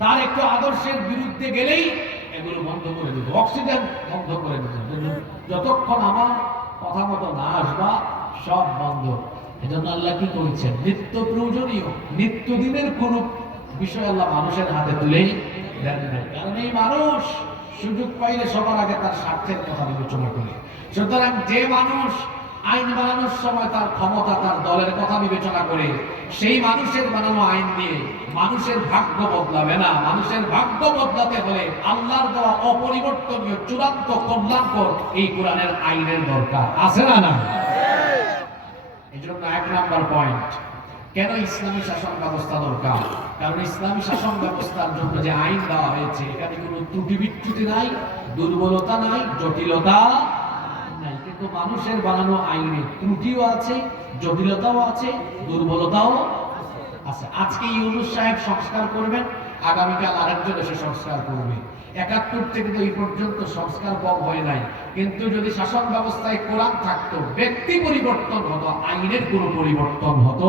তার একটু আদর্শের বিরুদ্ধে গেলেই এগুলো বন্ধ করে দেবো, অক্সিজেন বন্ধ করে দেবো, যতক্ষণ আমার কথা মতো না আসবা সব বন্ধ। এজন্য আল্লাহ কি করেছেন, নিত্য প্রয়োজনীয় নিত্যদিনের কোন বিষয় আল্লাহ মানুষের হাতে তুলে দেন নাই। কারণ এই মানুষ সুযোগ পাইলে সবার আগে তার স্বার্থের কথা বিবেচনা করে। সুতরাং যে মানুষ আইন বানানোর সময় তার ক্ষমতা, তার দলের কথা বিবেচনা করে, সেই মানুষের বানানো আইন দিয়ে মানুষের ভাগ্য বদলাবে না। মানুষের ভাগ্য বদলাতে হলে আল্লাহর দেওয়া অপরিবর্তনীয় চূড়ান্ত কল্যাণকর এই কোরআনের আইনের দরকার আছে না? না। এই জন্য 1 নাম্বার পয়েন্ট, কেন ইসলামী শাসন ব্যবস্থা দরকার? কারণ ইসলামী শাসন ব্যবস্থার জন্য যে আইন দেওয়া হয়েছে এখানে কোনো ত্রুটি বিচ্যুতি নাই, দুর্বলতা নাই, জটিলতা নাই। কিন্তু মানুষের বানানো আইনে ত্রুটিও আছে, জটিলতাও আছে, দুর্বলতাও আছে। আজকে ইউনূস সাহেব সংস্কার করবেন, আগামীকাল আরেকজন এসে সংস্কার করবে। 71 থেকে তো এই পর্যন্ত সংস্কার কম হয় নাই। কিন্তু যদি শাসন ব্যবস্থায় কোরআন থাকতো, ব্যক্তি পরিবর্তন হতো, আইনের কোনো পরিবর্তন হতো।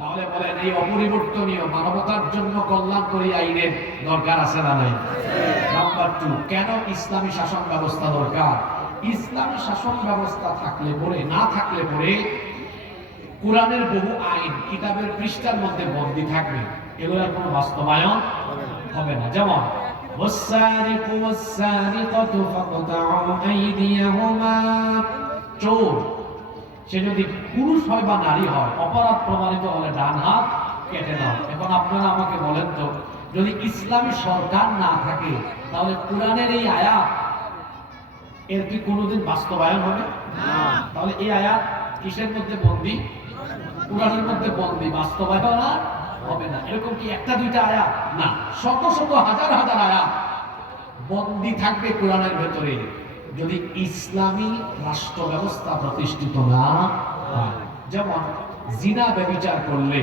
তাহলে বলেন এই অপরিবর্তনীয় মানবতার জন্য কল্যাণকরী আইনের দরকার আছে না নাই? নাম্বার 2, কেন ইসলামী শাসন ব্যবস্থা দরকার? ইসলামী শাসন ব্যবস্থা থাকলে পরে, না থাকলে পরে কোরআনের বহু আইন কিতাবের পৃষ্ঠার মধ্যে বন্দী থাকবে, এগুলোর কোনো বাস্তবায়ন হবে না। যেমন চোর, সে যদি পুরুষ হয় বা নারী হয়, অপরাধ প্রমাণিত হলে ডান হাত কেটে দাও। এখন আপনারা আমাকে বলেন তো, যদি ইসলামী সরকার না থাকে তাহলে কোরআনের এই আয়াত এর কি কোনোদিন বাস্তবায়ন হবে? তাহলে এই আয়াত কিসের মধ্যে বন্দী? কোরআনের মধ্যে বন্দী, বাস্তবায়ন হবে না। এরকম কি একটা দুইটা আয়াত না, শত শত হাজার হাজার আয়াত বন্দী থাকবে কোরআনের ভেতরে, যদি ইসলামী রাষ্ট্র ব্যবস্থা প্রতিষ্ঠিত না হয়। যেমন জিনা ব্যভিচার করলে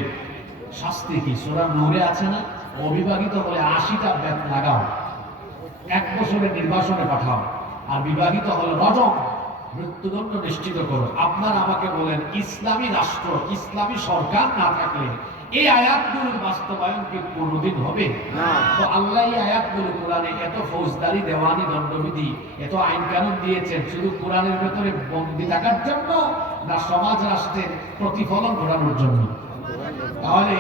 শাস্তি কি? সূরা নূরে আছে না, অবিবাহিত হলে 80টা বেত লাগাও, 1 বছরের নির্বাসনে পাঠাও, আর বিবাহিত হলে রজম, মৃত্যুদণ্ড নিশ্চিত করো। আপনারা আমাকে বলেন, ইসলামী রাষ্ট্র, ইসলামী সরকার না থাকলে এই আয়াতগুলোর বাস্তবায়ন কি কোনোদিন হবে? তো আল্লাহ এই আয়াতগুলো কোরআনে এত ফৌজদারি, দেওয়ানি, দণ্ডবিধি, এত আইন কানুন দিয়েছেন শুধু কোরআনের ভেতরে বন্দী থাকার জন্য, না সমাজ রাষ্ট্রের প্রতিফলন ঘটানোর জন্য? তাহলে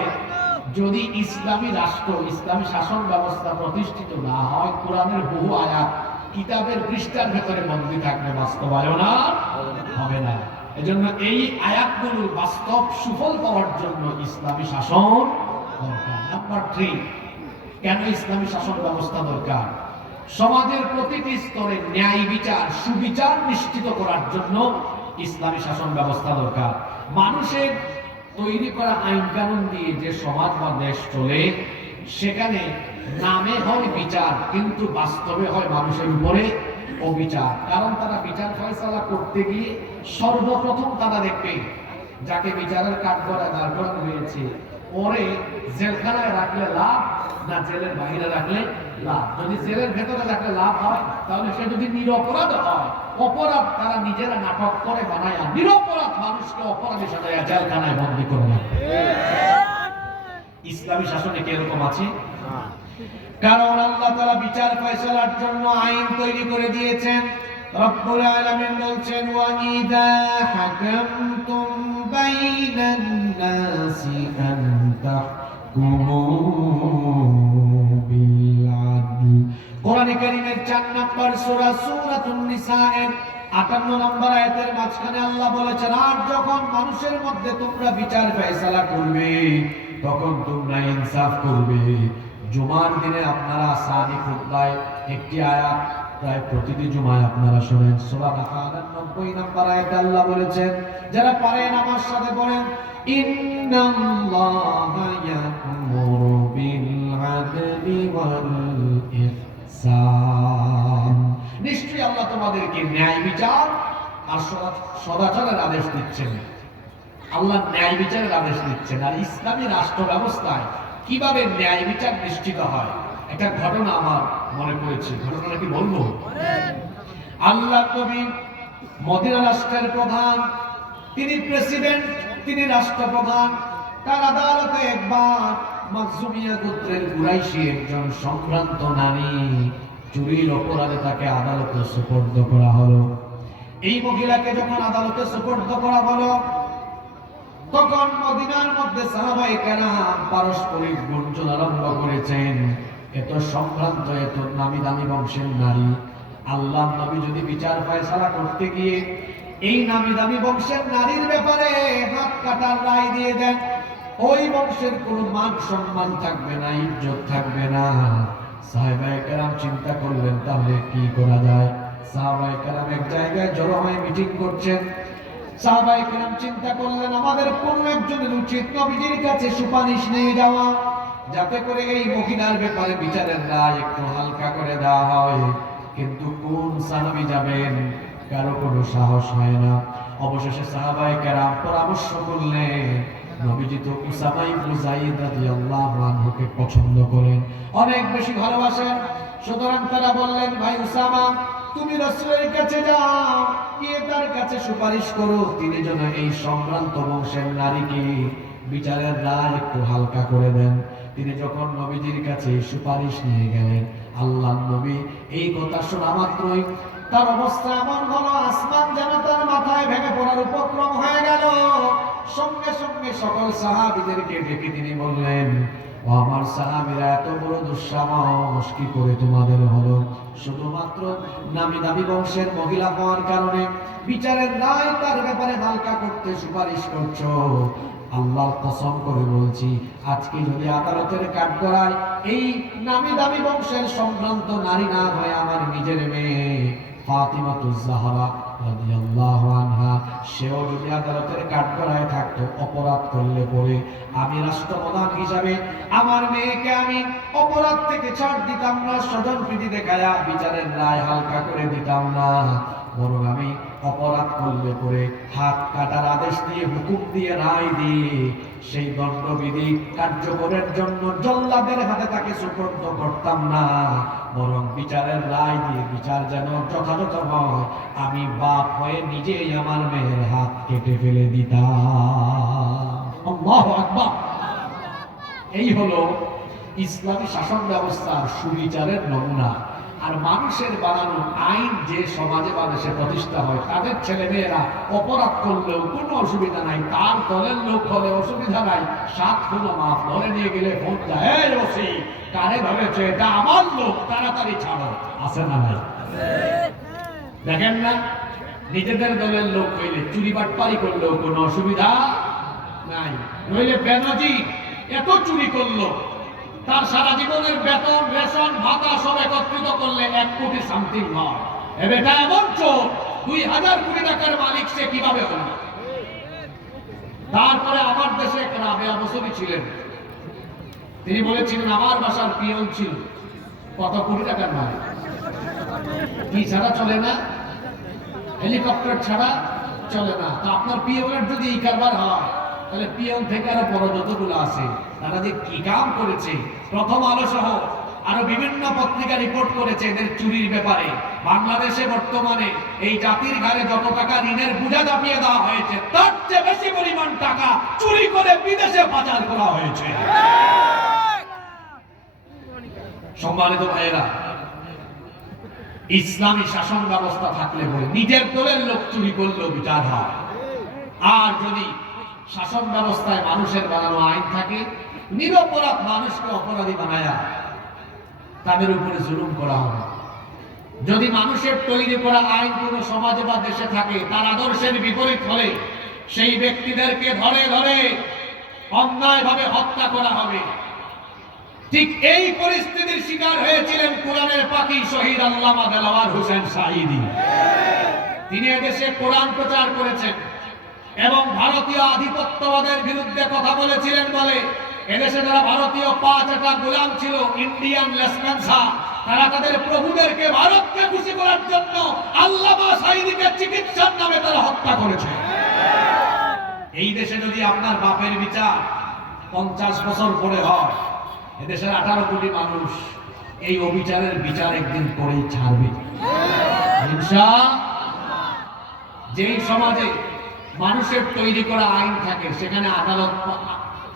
যদি ইসলামী রাষ্ট্র, ইসলামী শাসন ব্যবস্থা প্রতিষ্ঠিত না হয়, কোরআনের বহু আয়াত কিতাবের পৃষ্ঠার ভেতরে বন্দী থাকবে, বাস্তবায়ন হবে না। এজন্য এই আয়াতগুলোর বাস্তব সুফল পাওয়ার জন্য ইসলামী শাসন দরকার। নাম্বার 3, কেন ইসলামী শাসন ব্যবস্থা দরকার? সমাজের প্রতিটি স্তরে ন্যায় বিচার, সুবিচার নিশ্চিত করার জন্য ইসলামী শাসন ব্যবস্থা দরকার। মানুষের তৈরি করা আইন কানুন দিয়ে যে সমাজ বা দেশ চলে, সেখানে নামে হয় বিচার, কিন্তু বাস্তবে হয় মানুষের উপরে অবিচার। কারণ তারা বিচার ফয়সালা করতে গিয়ে সর্বপ্রথম তারা দেখবে যাকে বিচারের কাঠগড়ায় দাঁড় করানো হয়েছে, ওরে জেলখানায় রাখলে লাভ না জেলের বাইরে রাখলে লাভ? যদি জেলের ভেতরে রাখলে লাভ হয়, তাহলে সে যদি নিরপরাধ হয়, অপরাধ তারা নিজেরা নাটক করে বানায়, নিরপরাধ মানুষকে অপরাধী সাজায় জেলখানায় বন্দী করে না। ইসলামী শাসনে কি এরকম আছে? কারণ আল্লাহ তাআলা বিচার ফয়সালার জন্য আইন তৈরি করে দিয়েছেন। রব্বুল আলামিন বলছেন, ওয়া ইযা হাকামতুম বাইনান নাসি আন তাহকুমু বিল আদল। কোরআনে কারীমের 4 নম্বর সূরা সূরাতুন নিসা এর 58 নম্বর আয়াতের মাঝখানে আল্লাহ বলেছেন, আর যখন মানুষের মধ্যে তোমরা বিচার ফয়সালা করবে, তখন তোমরা ইনসাফ করবে। জুমার দিনে আপনারা সানি খুতবায় একটি আয়াত প্রায় প্রতিটি জুমায় আপনারা শুনেন, সূরা বাকারার 90 নম্বর আয়াতে আল্লাহ বলেছেন, যারা পারেন আমার সাথে পড়েন, ইন্নাল্লাহা ইয়া'মুরু বিল আদলি ওয়াল ইহসান। নিশ্চয়ই আল্লাহ তোমাদেরকে ন্যায় বিচার আর সদাচরের আদেশ দিচ্ছেন। আল্লাহ ন্যায় বিচারের আদেশ দিচ্ছেন। আর ইসলামী রাষ্ট্র ব্যবস্থায় কিভাবে ন্যায় বিচার নিশ্চিত হয়, একটা ঘটনা আমার মনে পড়েছে। ঘটনাটা কি বলবো? আল্লাহ নবী মদিনা রাষ্ট্রের প্রধান, তিনি প্রেসিডেন্ট, তিনি রাষ্ট্রপ্রধান। তার আদালতে একবার মাখজুমিয়া গোত্রের কুরাইশি একজন সম্ভ্রান্ত নারী, চুরির অপরাধে তাকে আদালতে সুপর্দ করা হলো। এই মহিলাকে যখন আদালতে সুপর্দ করা হলো, তখন মদিনার মধ্যে সাহাবায়ে কেরাম পারস্পরিক গুঞ্জন আরম্ভ করেছেন, এত সম্ভ্রান্ত, এত নামি দামি বংশের নারী, আল্লাহ নবী যদি বিচার ফয়সালা করতে গিয়ে এই নামি দামি বংশের নারীর ব্যাপারে হাত কাটার রায় দিয়ে দেন, ওই বংশের কোনো মান সম্মান থাকবে না, ইজ্জত থাকবে না। সাহাবায়ে কেরাম চিন্তা করলেন তাহলে কি করা যায়। সাহাবায়ে কেরাম এক জায়গায় জড়ো হয়ে মিটিং করছেন। সাহাবায়ে কেরাম চিন্তা করলেন আমাদের কোনো একজনের উচিত নবীজির কাছে সুপারিশ নিয়ে যাওয়া, যাতে করে এই মহিলার ব্যাপারে বিচারের রায় একটু হালকা করে দেওয়া হয়। কিন্তু কোন সাহাবী যাবেন, কারো কোনো সাহস হয় না। অবশেষে সাহাবায়ে কেরাম পরামর্শ করলেন, নবীজি তো উসামা ইবনে যায়েদ রাদিয়াল্লাহু আনহুকে পছন্দ করেন, অনেক বেশি ভালোবাসেন। সুতরাং তারা বললেন, ভাই উসামা, তুমি রাসূলের কাছে যাও, গিয়ে তার কাছে সুপারিশ করো তিনি যেন এই সম্ভ্রান্ত বংশের নারীকে বিচারের রায় একটু হালকা করে দেন। তিনি যখন নবীজির কাছে সুপারিশ নিয়ে গেলেন, আল্লাহর নবী এই কথা শোনা মাত্রই তার অবস্থা এমন হলো, আসমান যেন তার মাথায় ভেঙে পড়ার উপক্রম হয়ে গেল। সঙ্গে সঙ্গে সকল সাহাবীদেরকে ডেকে তিনি বললেন, ও আমার সাহাবীরা, এত বড় দুঃসাহস কি করে তোমাদের হলো? শুধুমাত্র নামি দামি বংশের মহিলা হওয়ার কারণে বিচারের রায় তার ব্যাপারে হালকা করতে সুপারিশ করছো। আল্লাহর কসম করে বলছি, আজকে যদি আদালতের কাঠগড়ায় এই নামি দামি বংশের সম্ভ্রান্ত নারী না হয়ে আমার নিজের মেয়ে ফাতিমাতুজ জাহরা রাদিয়াল্লাহু আনহা, সেও যদি আদালতের কাঠগড়ায় থাকতো, অপরাধ করলে পরে আমি রাষ্ট্রপ্রধান হিসাবে আমার মেয়েকে আমি অপরাধ থেকে ছাড় দিতাম না, স্বজন প্রীতি দেখায়া বিচারের রায় হালকা করে দিতাম না, বরং আমি অপরাধ করলে পরে হাত কাটার আদেশ দিয়ে, হুকুম দিয়ে, রায় দিয়ে সেই দণ্ডবিধি কার্যকরের জন্য জল্লাদের হাতে তাকে সুপর্দ করতাম না, বরং বিচারের রায় দিয়ে বিচার যেন যথাযথ হয়, আমি বাপ হয়ে নিজেই আমার মেয়ের হাত কেটে ফেলে দিতাম। আল্লাহু আকবার। এই হলো ইসলামী শাসন ব্যবস্থার সুবিচারের নমুনা। আর মানুষের বানানো আইন যে সমাজে বা দেশে প্রতিষ্ঠা হয়, তাদের ছেলে মেয়েরা অপরাধ করলেও কোনো অসুবিধা নাই, তার দলের লোক হলে অসুবিধা নাই, 7 খুন মাফ, ধরে নিয়ে গেলে ফোন যায়, এই ওসি কারে ধরেছে, এটা আমার লোক, তাড়াতাড়ি ছাড়ো। আছে না নাই? দেখেন না, নিজেদের দলের লোক হইলে চুরি বাটপারি করলেও কোনো অসুবিধা নাই। নইলে বেনজি এত চুরি করলো, তার সারা জীবনের বেতন, রেশন, ভাতা সব একত্রিত করলে 1 কোটি সামথিং হয়। এটা এমন চোর, 2000 কোটি টাকার মালিক, সে কিভাবে হল? তারপরে আমার দেশে এক রাবেয়া বসরি ছিলেন, তিনি বলেছিলেন আমার বাসার পিয়ন ছিল, কত কোটি টাকার মালিক, কি ছাড়া চলে না, হেলিকপ্টার ছাড়া চলে না। তো আপনার পিয়নের যদি এই কারবার হয়, তাহলে পিয়ন থেকে আরো বড় যতগুলো আছে তারা যে কি কাম করেছে, প্রথম আলো সহ আরো বিভিন্ন পত্রিকা রিপোর্ট করেছে এদের চুরির ব্যাপারে। বাংলাদেশে বর্তমানে এই জাতির ঘাড়ে যত টাকা ঋণের বোঝা চাপিয়ে দেওয়া হয়েছে, তার চেয়ে বেশি পরিমাণ টাকা চুরি করে বিদেশে পাচার করা হয়েছে। সম্মানিত ভাইয়েরা, ইসলামী শাসন ব্যবস্থা থাকলে বলে নিজের দলের লোক চুরি করলেও বিচার হয়। আর যদি শাসন ব্যবস্থায় মানুষের বানানো আইন থাকে, নিরপরাধ মানুষকে অপরাধী বানায়া তাদের উপরে জুলুম করা হবে। যদি মানুষের তৈরি করা আইন কোন সমাজে বা দেশে থাকে, তার আদর্শের বিপরীত হলে সেই ব্যক্তিদেরকে ধরে ধরে অন্যায়ভাবে হত্যা করা হবে। ঠিক এই পরিস্থিতির শিকার হয়েছিলেন কোরআনের পাখি শহীদ আল্লামা দেলাওয়ার হোসেন সাঈদী। তিনি এদেশে কোরআন প্রচার করেছেন এবং ভারতীয় আধিপত্যবাদের বিরুদ্ধে কথা বলেছিলেন বলে এদেশে যারা ভারতীয় 5টা গোলাম ছিল, ইন্ডিয়ান লেসপেন্সা, তারা তাদের প্রভুদেরকে ভারতকে খুশি করার জন্য আল্লামা সাঈদীকে চিকিৎসার নামে তারা হত্যা করেছে। এই দেশে যদি আপনার বাপের বিচার 50 বছর পরে হয়, এদেশের 18 কোটি মানুষ এই অবিচারের বিচার একদিন করেই ছাড়বে ইনশাআল্লাহ। যেই সমাজে মানুষের তৈরি করা আইন থাকে, সেখানে আদালত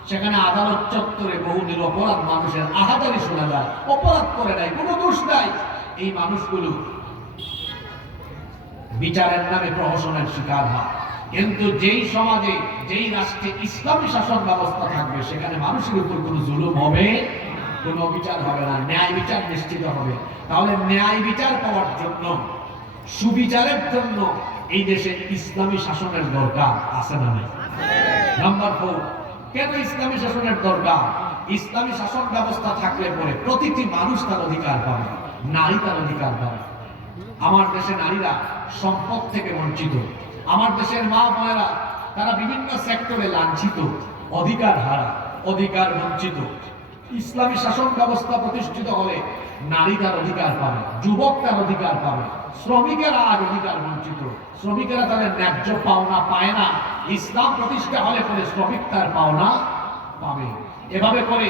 সেখানে আদালত চত্বরে বহু নিরপরাধ মানুষের আহাজারি শোনা যায়, অপরাধ করে নাই, কোনো দোষ নাই। এই মানুষগুলো বিচারের নামে প্রহসনের শিকার হয়। কিন্তু যেই সমাজে, যেই রাষ্ট্রে ইসলামী শাসন ব্যবস্থা থাকবে, সেখানে মানুষের উপর কোনো জুলুম হবে, কোনো বিচার হবে না, ন্যায় বিচার নিশ্চিত হবে। তাহলে ন্যায় বিচার পাওয়ার জন্য, সুবিচারের জন্য এই দেশে ইসলামী শাসনের দরকার আছে না নাই? নাম্বার 4, কেন ইসলামী শাসনের দরকার? ইসলামী শাসন ব্যবস্থা থাকলে পরে প্রতিটি মানুষ তার অধিকার পাবে, নারী তার অধিকার পাবে। আমার দেশে নারীরা সম্পদ থেকে বঞ্চিত, আমার দেশের মা বোনেরা তারা বিভিন্ন সেক্টরে লাঞ্ছিত, অধিকার হারা, অধিকার বঞ্চিত। ইসলামী শাসন ব্যবস্থা প্রতিষ্ঠিত হলে নারী তার অধিকার পাবে, যুবক তার অধিকার পাবে, শ্রমিকেরা আজ অধিকার বঞ্চিত, শ্রমিকেরা তাদের ন্যায্য পাওনা পায় না। ইসলাম প্রতিষ্ঠা হলে পরে শ্রমিক তার পাওনা পাবে। এভাবে করে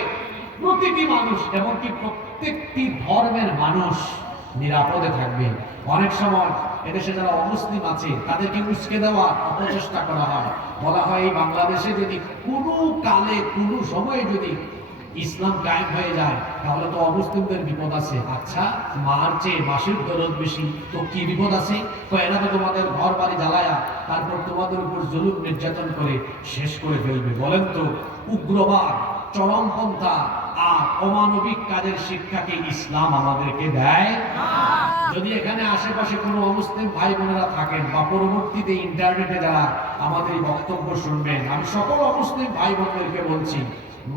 প্রতিটি মানুষ, এমনকি প্রত্যেকটি ধর্মের মানুষ নিরাপদে থাকবে। অনেক সময় এদেশে যারা অমুসলিম আছে তাদেরকে উস্কে দেওয়ার অপচেষ্টা করা হয়, বলা হয় এই বাংলাদেশে যদি কোনো কালে কোনো সময়ে যদি ইসলাম কায়েম হয়ে যায় তাহলে তো অমুসলিমদের বিপদ আছে। আচ্ছা, মার চেয়ে মাসির দরদ বেশি, তো কি বিপদ আছে? তো এরা তো তোমাদের ঘর বাড়ি জ্বালায়া তারপর তোমাদের উপর জুলুম নির্যাতন করে শেষ করে ফেলবে। বলেন তো, উগ্রবাদ, চরমপন্থা আর অমানবিক কাজের শিক্ষাকে ইসলাম আমাদেরকে দেয়? যদি এখানে আশেপাশে কোনো অমুসলিম ভাই বোনেরা থাকেন বা পরবর্তীতে ইন্টারনেটে যারা আমাদের এই বক্তব্য শুনবেন, আমি সকল অমুসলিম ভাই বোনদেরকে বলছি,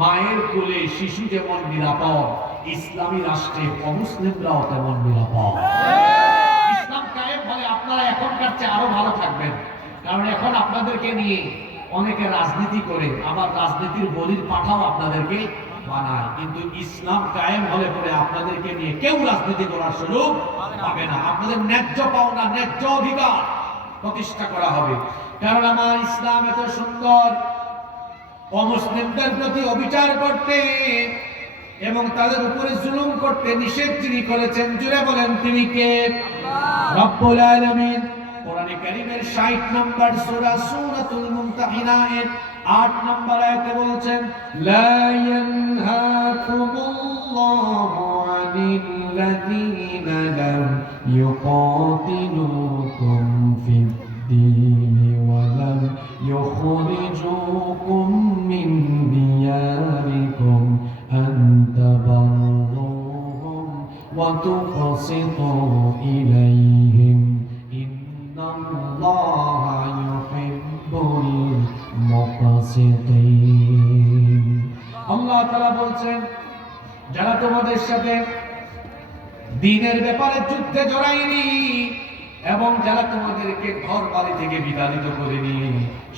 মায়ের কোলে শিশু যেমন নিরাপদ, ইসলামী রাষ্ট্রে অমুসলিমরাও তেমন নিরাপদ। ইসলাম কায়েম হলে আপনারা এখনকার চেয়ে আরো ভালো থাকবেন, কারণ এখন আপনাদেরকে নিয়ে অনেকে রাজনীতি করে, আবার রাজনীতির বলির পাঠাও আপনাদেরকে বানায়। কিন্তু ইসলাম কায়েম হলে পরে আপনাদেরকে নিয়ে কেউ রাজনীতি করার সুযোগ পাবে না। আপনাদের ন্যায্য পাওনা, ন্যায্য অধিকার প্রতিষ্ঠা করা হবে। কারণ আমার ইসলাম এত সুন্দর, অমুসলিমদের প্রতি অবিচার করতে এবং তাদের উপরে জুলুম করতে নিষেধ যিনি করেছেন, জুড়ে বলেন তিনি কে? রব্বুল আলামিন। কোরআনে কারীমের 60 নম্বর সূরা সূরাতুল মুমতাহিনা এর 8 নম্বর আয়াতে বলছেন, লা ইয়ানহাকুমুল্লাহু আনিল্লাযীনা লাম ইউকাতিলুকুম ফিদ-দীনি ওয়া লাম ইউখরিজুকুম মিন দিয়ারিকুম আন তাবাররুহুম ওয়া তুকসিতু ইলাইহিম ইন্নাল্লাহা ইউহিব্বুল মুকসিতিন। আল্লাহ তাআলা বলছেন, যারা তোমাদের সাথে দ্বীনের ব্যাপারে যুদ্ধে জড়ায়নি এবং যারা তোমাদেরকে ঘর বাড়ি থেকে বিতাড়িত করেনি,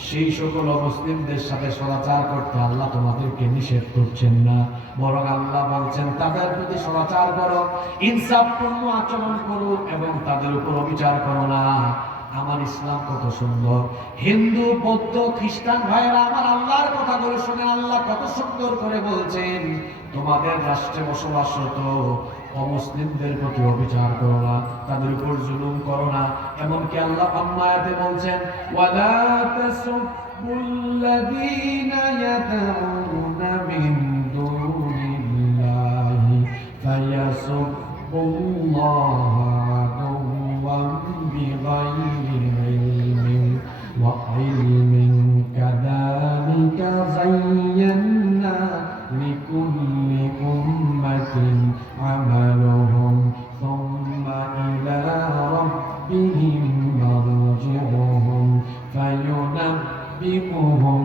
সেই সকল মুসলিমদের সাথে সদাচার করতে আল্লাহ তোমাদেরকে নিষেধ করছেন না, বরং আল্লাহ বলছেন তাদের প্রতি সদাচার করো, ইনসাফপূর্ণ আচরণ করো এবং তাদের উপর অবিচার করো না। আমার ইসলাম কত সুন্দর! হিন্দু, বৌদ্ধ, খ্রিস্টান ভাইয়েরা আমার আল্লাহর কথাগুলো শুনে আল্লাহ কত সুন্দর করে বলছেন, তোমাদের রাষ্ট্রে বসবাসরত অমুসলিমদের প্রতি অবিচার করো না, তাদের উপর জুলুম করো না। এমনকি আল্লাহ অন্য আয়াতে বলছেন, ওয়ালা তাসুবুল্লাযীনা ইয়াদউনা মিন দুনিল্লাহি ফায়াসুবুল্লাহা আদুওয়ান বিগাইরি ইলমিন ওয়া ইলমিন কাযালিকা যায়্যানা লিকুল্লি উম্মাতিন আমালুহুম সুম্মা ইলা রাব্বিহিম মারজিউহুম ফায়ুনাব্বিউহুম